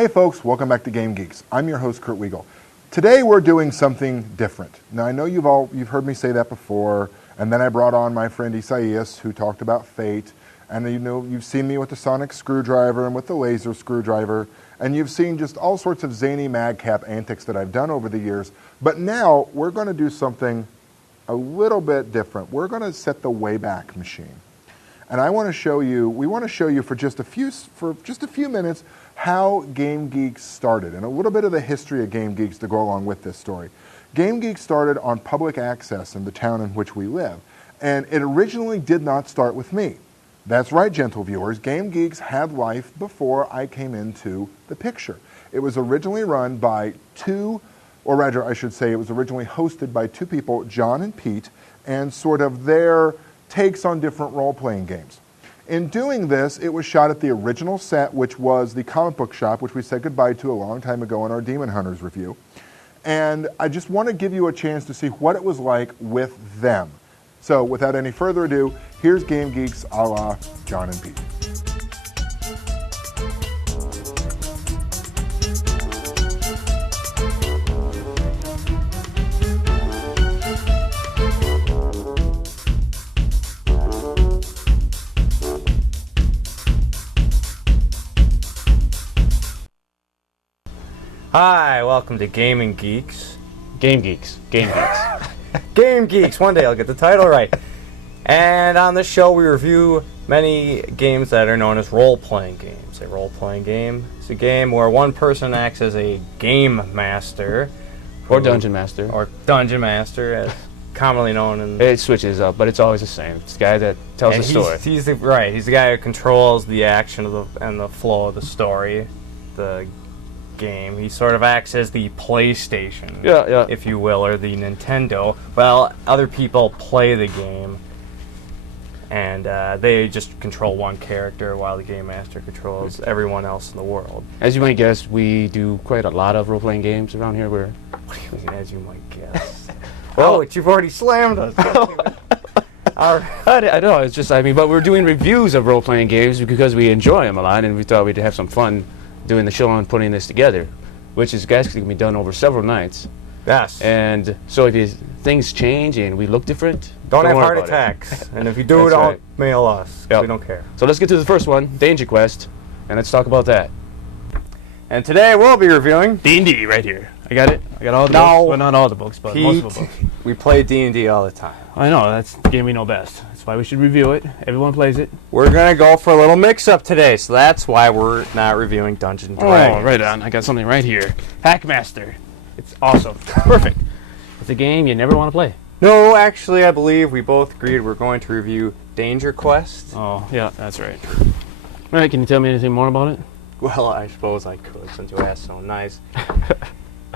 Hey folks, welcome back to Game Geeks. I'm your host, Kurt Wiegel. Today we're doing something different. Now I know you've heard me say that before, and then I brought on my friend Isaias who talked about Fate, and you've seen me with the sonic screwdriver and with the laser screwdriver, and you've seen just all sorts of zany madcap antics that I've done over the years. But now we're going to do something a little bit different. We're going to set the Wayback Machine. And we want to show you for just a few minutes how Game Geeks started and a little bit of the history of Game Geeks to go along with this story. Game Geeks started on public access in the town in which we live, and it originally did not start with me. That's right, gentle viewers, Game Geeks had life before I came into the picture. It was originally run by it was originally hosted by two people, John and Pete, and sort of their takes on different role-playing games. In doing this, it was shot at the original set, which was the comic book shop, which we said goodbye to a long time ago in our Demon Hunters review. And I just want to give you a chance to see what it was like with them. So without any further ado, here's Game Geeks a la John and Pete. Hi, welcome to Gaming Geeks. Game Geeks. Game Geeks. Game Geeks. One day I'll get the title right. And on this show we review many games that are known as role-playing games. A role-playing game is a game where one person acts as a game master. Or dungeon master. Or dungeon master, as commonly known in... It switches up, but it's always the same. It's the guy that tells the story. He's the guy who controls the action and the flow of the story. The game. He sort of acts as the PlayStation, if you will, or the Nintendo. Well, other people play the game, and they just control one character while the game master controls everyone else in the world. As you might guess, we do quite a lot of role-playing games around here. What do you mean, as you might guess? Well, you've already slammed us. I know, it's just, but we're doing reviews of role-playing games because we enjoy them a lot, and we thought we'd have some fun doing the show and putting this together, which is actually going to be done over several nights. Yes. And so if things change and we look different, don't have heart attacks. And if you do, don't mail us. We don't care. So let's get to the first one, Danger Quest, and let's talk about that. And today we'll be reviewing D&D right here. I got it. I got all the books. Well, not all the books, but most of the books. We play D&D all the time. I know, that's the game we know best. That's why we should review it. Everyone plays it. We're going to go for a little mix-up today, so that's why we're not reviewing Dungeons & Dragons. Oh, right on. I got something right here. Hackmaster. It's awesome. Perfect. It's a game you never want to play. No, actually, I believe we both agreed we're going to review Danger Quest. Oh, yeah, that's right. All right, can you tell me anything more about it? Well, I suppose I could, since you asked so nice.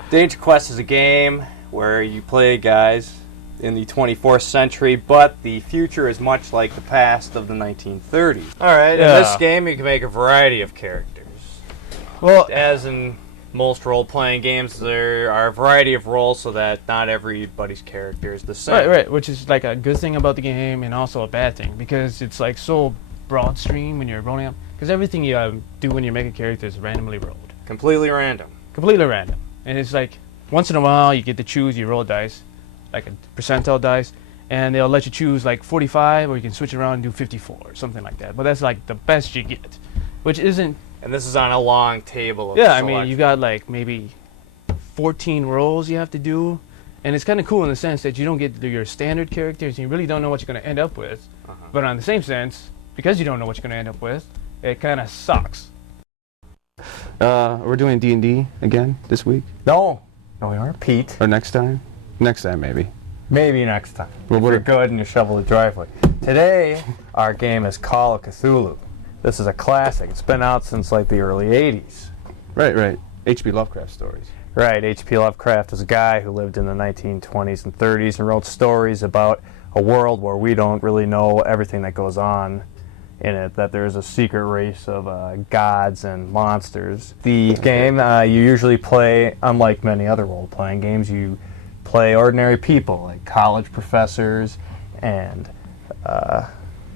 Danger Quest is a game where you play guys in the 24th century, but the future is much like the past of the 1930s. Alright, in this game you can make a variety of characters. Well, as in most role-playing games, there are a variety of roles so that not everybody's character is the same. Right, which is like a good thing about the game and also a bad thing, because it's like so broad stream when you're rolling up, because everything you do when you make a character is randomly rolled. Completely random. Completely random. And it's like, once in a while you get to choose, you roll dice, like a percentile dice, and they'll let you choose like 45, or you can switch around and do 54, or something like that. But that's like the best you get, which isn't... And this is on a long table of selection. You got like maybe 14 rolls you have to do, and it's kind of cool in the sense that you don't get your standard characters, and you really don't know what you're going to end up with. But on the same sense, because you don't know what you're going to end up with, it kind of sucks. We're doing D&D again this week? No, we aren't. Pete. Or next time? Next time, maybe. Maybe next time. Well, if you're good and you shovel the driveway. Today, our game is Call of Cthulhu. This is a classic. It's been out since like the early 80s. Right. H.P. Lovecraft stories. Right. H.P. Lovecraft is a guy who lived in the 1920s and 30s and wrote stories about a world where we don't really know everything that goes on in it, that there's a secret race of gods and monsters. The game you usually play, unlike many other role-playing games, you play ordinary people, like college professors and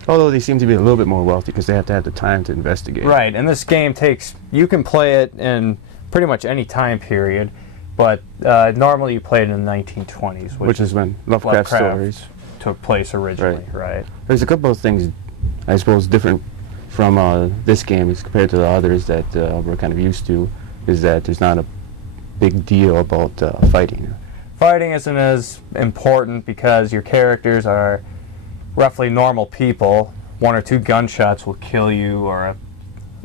Although they seem to be a little bit more wealthy because they have to have the time to investigate. Right, and this game you can play it in pretty much any time period, but normally you play it in the 1920s, which is when Lovecraft stories took place originally, right? There's a couple of things, I suppose, different from this game as compared to the others that we're kind of used to, is that there's not a big deal about fighting. Fighting isn't as important because your characters are roughly normal people. 1 or 2 gunshots will kill you, or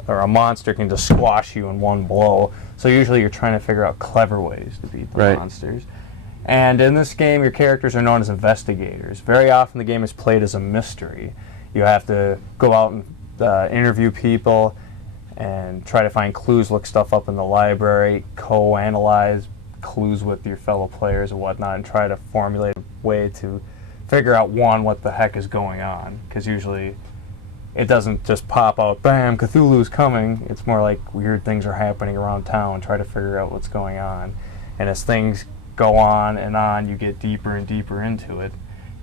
a monster can just squash you in one blow. So usually you're trying to figure out clever ways to beat the monsters. And in this game, your characters are known as investigators. Very often the game is played as a mystery. You have to go out and interview people and try to find clues, look stuff up in the library, co-analyze clues with your fellow players and whatnot, and try to formulate a way to figure out, what the heck is going on. Because usually it doesn't just pop out, bam, Cthulhu's coming. It's more like weird things are happening around town, try to figure out what's going on. And as things go on, you get deeper and deeper into it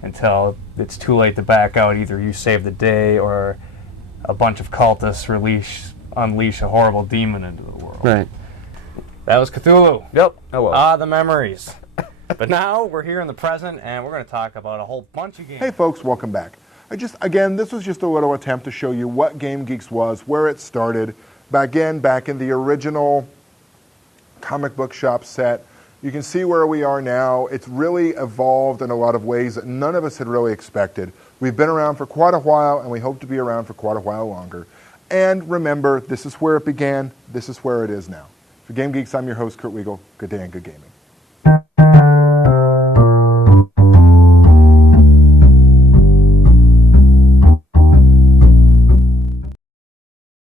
until it's too late to back out. Either you save the day or a bunch of cultists unleash a horrible demon into the world. Right. That was Cthulhu. Yep. The memories. But now we're here in the present, and we're going to talk about a whole bunch of games. Hey folks, welcome back. Again, this was just a little attempt to show you what Game Geeks was, where it started, back in the original comic book shop set. You can see where we are now. It's really evolved in a lot of ways that none of us had really expected. We've been around for quite a while, and we hope to be around for quite a while longer. And remember, this is where it began, this is where it is now. For Game Geeks, I'm your host, Kurt Wiegel. Good day and good gaming.